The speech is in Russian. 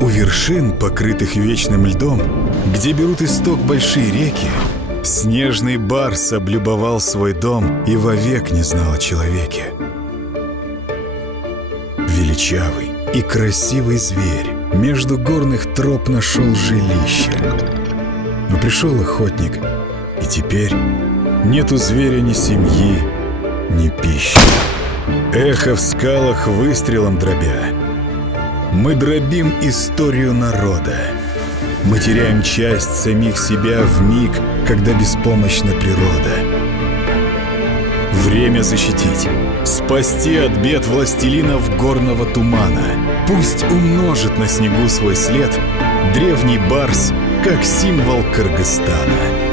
У вершин, покрытых вечным льдом, где берут исток большие реки, снежный барс облюбовал свой дом и вовек не знал о человеке. Величавый и красивый зверь между горных троп нашел жилище. Но пришел охотник, и теперь нет у зверя ни семьи, ни пищи. Эхо в скалах выстрелом дробя. Мы дробим историю народа. Мы теряем часть самих себя в миг, когда беспомощна природа. Время защитить, спасти от бед властелинов горного тумана. Пусть умножит на снегу свой след древний барс, как символ Кыргызстана.